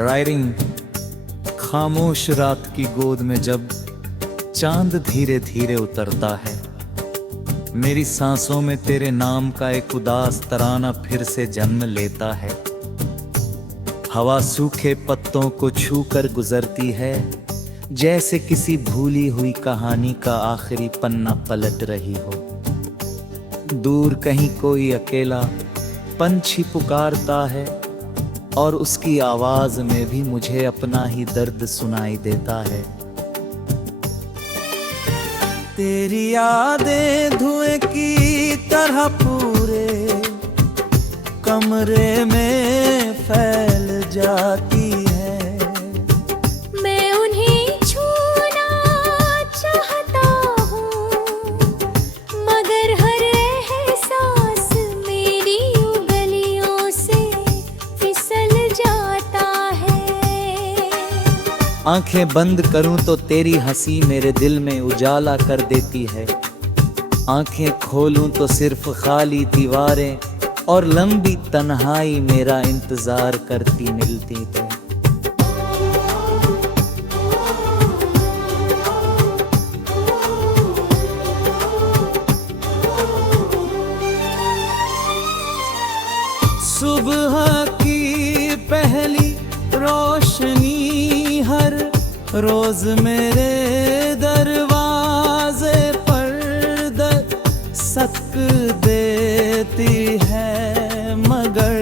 Riding खामोश रात की गोद में जब चांद धीरे धीरे उतरता है, मेरी सांसों में तेरे नाम का एक उदास तराना फिर से जन्म लेता है। हवा सूखे पत्तों को छूकर गुजरती है, जैसे किसी भूली हुई कहानी का आखिरी पन्ना पलट रही हो। दूर कहीं कोई अकेला पंछी पुकारता है और उसकी आवाज में भी मुझे अपना ही दर्द सुनाई देता है। तेरी यादें धुएं की तरह पूरे कमरे में फैल जाती है। मैं उन्हें छूना चाहता हूँ, मगर हर एहसास मेरी उंगलियों से फिसल जाता है। आंखें बंद करूं तो तेरी हंसी मेरे दिल में उजाला कर देती है। आंखें खोलूं तो सिर्फ खाली दीवारें और लंबी तन्हाई मेरा इंतजार करती मिलती है। सुबह की पहली रोशनी हर रोज मेरे दरवाजे पर दस्तक देती है, मगर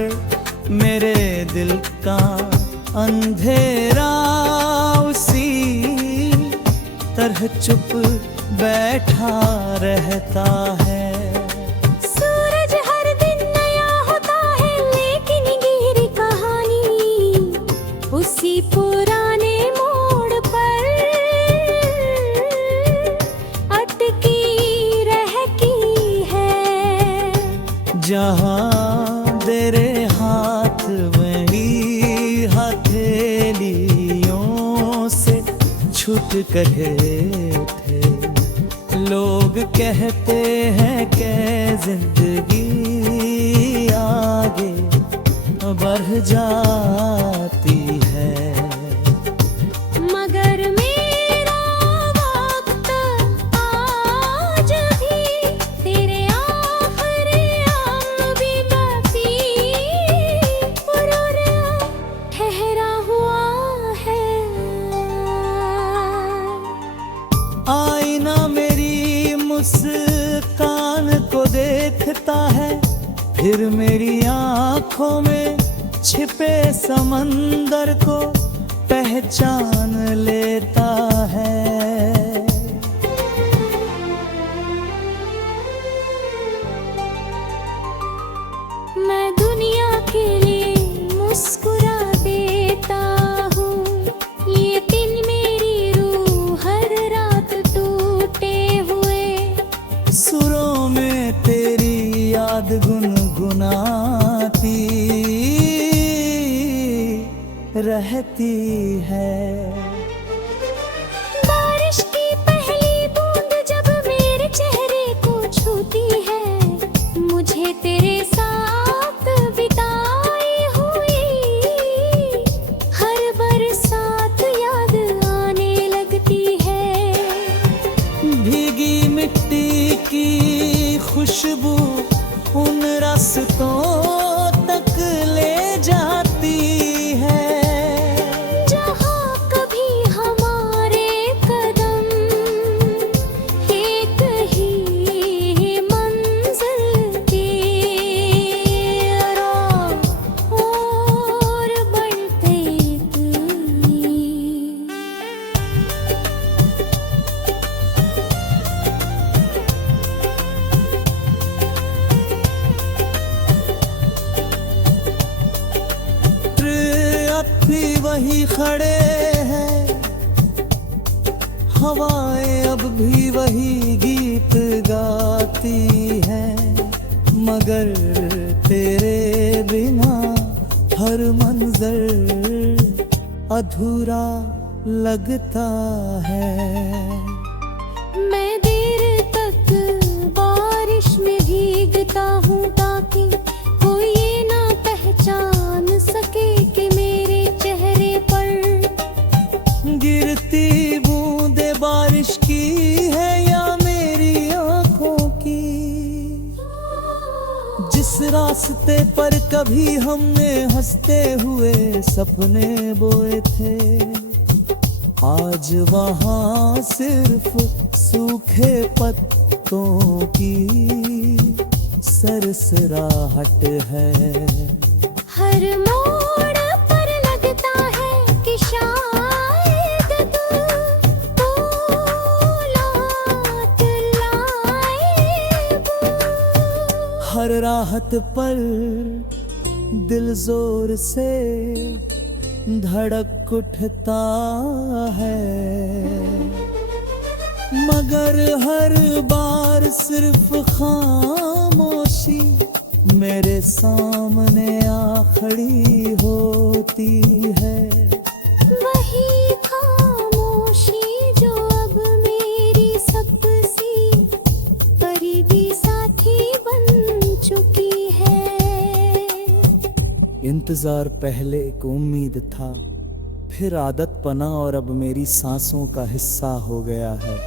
मेरे दिल का अंधेरा उसी तरह चुप बैठा रहता है। सूरज हर दिन नया होता है, लेकिन गहरी कहानी उसी पुराने मोड़ पर अटकी रहती है। जहाँ तेरे हाथ वही हथेलियों से छूट गए थे। लोग कहते हैं कि जिंदगी आगे बढ़ जाती है, मगर मेरा वक्त आज भी तेरे आखिरी भी बाकी और ठहरा हुआ है। आईना मेरी मुस्कान को देखता है, फिर मेरी आंखों में छिपे समंदर को पहचान लेता है। मैं दुनिया के लिए मुस्कुरा देता हूँ, ये दिन मेरी रूह हर रात टूटे हुए सुरों में तेरी याद गुनगुनाती रहती है। बारिश की पहली बूंद जब मेरे चेहरे को छूती है, मुझे तेरे साथ बिताई हुई हर बरसात याद आने लगती है। भीगी मिट्टी की खुशबू उन रास्तों तक ले जाती है, जहाँ कभी हमारे कदम एक ही मंजिल की और बढ़ते गई। भी वही खड़े हैं, हवाएं अब भी वही गीत गाती हैं, मगर तेरे बिना हर मंजर अधूरा लगता है। मैं देर तक बारिश में भीगता हूँ ताकि कोई ये ना पहचान सके कि मेरे चेहरे रास्ते पर कभी हमने हंसते हुए सपने बोए थे, आज वहां सिर्फ सूखे पत्तों की सरसराहट है। हर मोड़ पर लगता है कि शायद तू औलाद लाए वो। हर राहत पर दिल जोर से धड़क उठता है, मगर हर बार सिर्फ खामोशी मेरे सामने आ खड़ी होती है। वही खामोशी जो अब मेरी सबसे करीबी साथी बन चुकी है। इंतजार पहले एक उम्मीद था, फिर आदत पना और अब मेरी सांसों का हिस्सा हो गया है।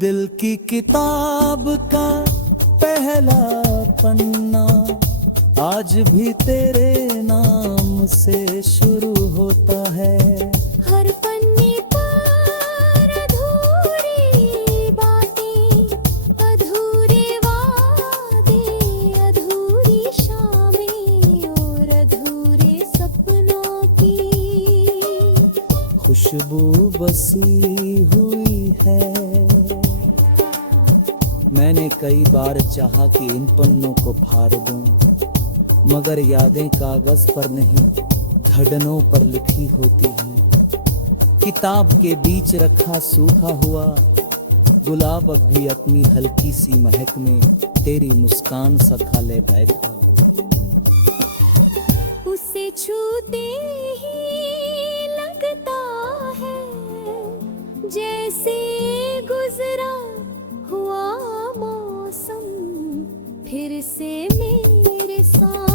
दिल की किताब का पहला पन्ना आज भी तेरे नाम से शुरू होता है। हर पन्ने पर अधूरी बातें, अधूरे वादे, अधूरी शामें और अधूरे सपनों की खुशबू बसी हुई है। मैंने कई बार चाहा कि इन पन्नों को फाड़ दूं, मगर यादें कागज पर नहीं धड़नों पर लिखी होती हैं। किताब के बीच रखा सूखा हुआ गुलाब अब भी अपनी हल्की सी महक में तेरी मुस्कान सा खा ले बैठा हो। उसे छूते ही लगता है जैसे गुजरा हुआ मौसम फिर से मेरे साथ